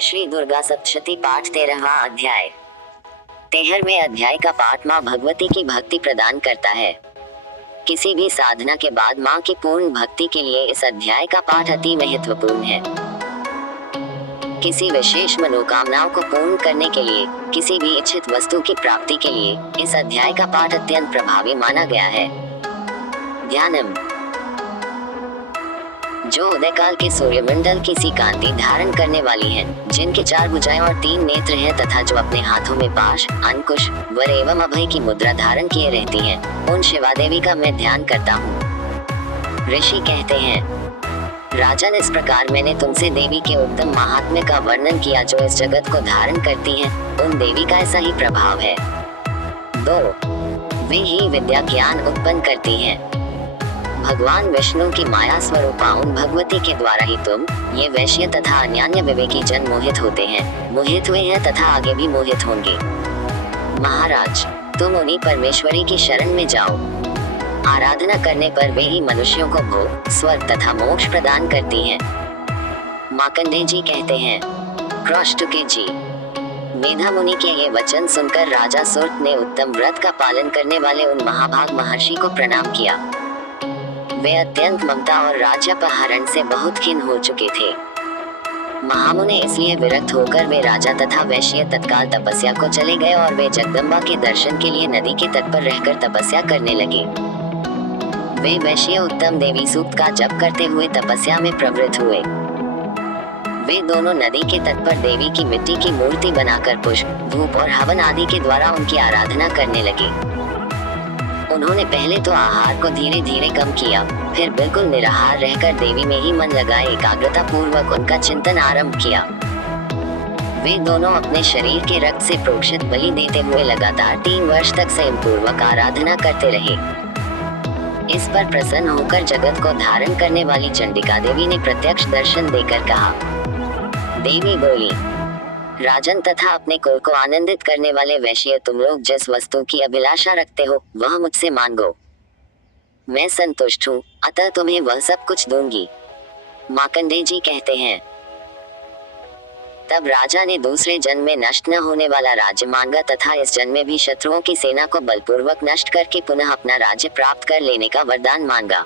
श्री दुर्गा सप्तशती पाठ 13वां अध्याय। 13वें अध्याय का पाठ माँ भगवती की भक्ति प्रदान करता है। किसी भी साधना के बाद माँ की पूर्ण भक्ति के लिए इस अध्याय का पाठ अति महत्वपूर्ण है। किसी विशेष मनोकामनाओं को पूर्ण करने के लिए, किसी भी इच्छित वस्तु की प्राप्ति के लिए इस अध्याय का पाठ अत्यंत प्रभावी माना गया है। ध्यानम। जो उदयकाल के सूर्यमंडल की सी कांति धारण करने वाली हैं, जिनके 4 भुजाएं और 3 नेत्र हैं तथा जो अपने हाथों में पाश, अंकुश, वर एवं अभय की मुद्रा धारण किए रहती हैं, उन शिवा देवी का मैं ध्यान करता हूँ। ऋषि कहते हैं, राजन, इस प्रकार मैंने तुमसे देवी के उत्तम महात्म्य का वर्णन किया जो इस जगत को धारण करती हैं, उन देवी का ऐसा ही प्रभाव है। 2. वे ही विद्या ज्ञान उत्पन्न करती हैं। भगवान विष्णु की माया स्वरूपा उन भगवती के द्वारा ही तुम, ये वैश्य तथा अन्यान्य विवेकी जन मोहित होते हैं, मोहित हुए हैं तथा आगे भी मोहित होंगे। महाराज, तुम उन्हीं परमेश्वरी की शरण में जाओ। आराधना करने पर वे ही मनुष्यों को भोग, स्वर्ग तथा मोक्ष प्रदान करती हैं। मार्कंडेय जी कहते हैं, कौष्टुके जी। मेधा मुनि के ये वचन सुनकर राजा सूर्त ने उत्तम व्रत का पालन करने वाले उन महाभाग महर्षि को प्रणाम किया। वे अत्यंत ममता और राज्यापहरण से बहुत खिन्न हो चुके थे। महामुनि इसलिए विरक्त होकर वे राजा तथा वैश्य तत्काल तपस्या को चले गए और वे जगदम्बा के दर्शन के लिए नदी के तट पर रहकर तपस्या करने लगे। वे वैश्य उत्तम देवी सूक्त का जप करते हुए तपस्या में प्रवृत्त हुए। वे दोनों नदी के तट पर देवी की मिट्टी की मूर्ति बनाकर पुष्प, धूप और हवन आदि के द्वारा उनकी आराधना करने लगे। उन्होंने पहले तो आहार को धीरे धीरे कम किया, फिर बिल्कुल निराहार रहकर देवी में ही मन लगाए एकाग्रता पूर्वक उनका चिंतन आरंभ किया। वे दोनों अपने शरीर के रक्त से प्रोक्षित बलि देते हुए लगातार 3 वर्ष तक संयम पूर्वक आराधना करते रहे। इस पर प्रसन्न होकर जगत को धारण करने वाली चंडिका देवी ने प्रत्यक्ष दर्शन देकर कहा। देवी बोली, राजन तथा अपने कुल को आनंदित करने वाले वैश्य, तुम लोग जिस वस्तु की अभिलाषा रखते हो वह मुझसे मांगो। मैं संतुष्ट हूँ, अतः तुम्हें वह सब कुछ दूंगी। मार्कंडेय जी कहते हैं, तब राजा ने दूसरे जन्म में नष्ट न होने वाला राज्य मांगा तथा इस जन्म में भी शत्रुओं की सेना को बलपूर्वक नष्ट करके पुनः अपना राज्य प्राप्त कर लेने का वरदान मांगा।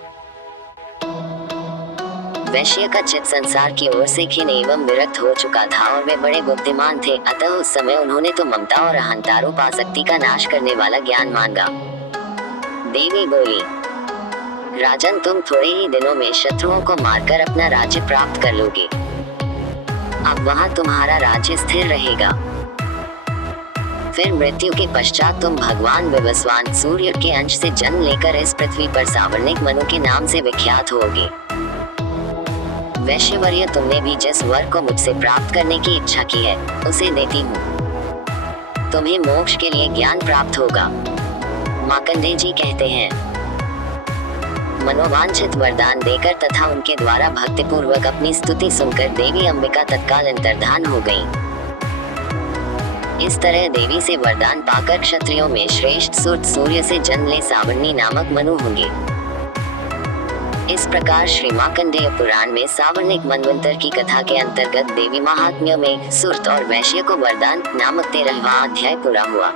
वैश्य का चित्त संसार की ओर से खिन्न एवं विरक्त हो चुका था और वे बड़े बुद्धिमान थे, अतः उस समय उन्होंने तो ममता और अहंतारूप आसक्ति का नाश करने वाला ज्ञान मांगा। देवी बोली, राजन, तुम थोड़े ही दिनों में शत्रुओं को मारकर अपना राज्य प्राप्त कर लोगे। अब वहां तुम्हारा राज्य स्थिर रहेगा। फिर मृत्यु के पश्चात तुम भगवान विवस्वान सूर्य के अंश से जन्म लेकर इस पृथ्वी पर सावर्णिक मनु के नाम से विख्यात होगे। वैश्यवर्य, तुमने भी जिस वर को मुझसे प्राप्त करने की इच्छा की है उसे देती हूँ। तुम्हें मोक्ष के लिए ज्ञान प्राप्त होगा। मार्कंडेय जी कहते हैं, मनोवांछित वरदान देकर तथा उनके द्वारा भक्तिपूर्वक अपनी स्तुति सुनकर देवी अंबिका तत्काल अंतर्धान हो गईं। इस तरह देवी से वरदान पाकर क्षत्रियों में श्रेष्ठ सूर्य सूर्य से जन्म ले सावर्णी नामक मनु होंगे। इस प्रकार श्री मार्कंडेय पुराण में सावर्णिक मनवंतर की कथा के अंतर्गत देवी महात्म्य में सुरत और वैश्य को वरदान नामक 13वां अध्याय पूरा हुआ।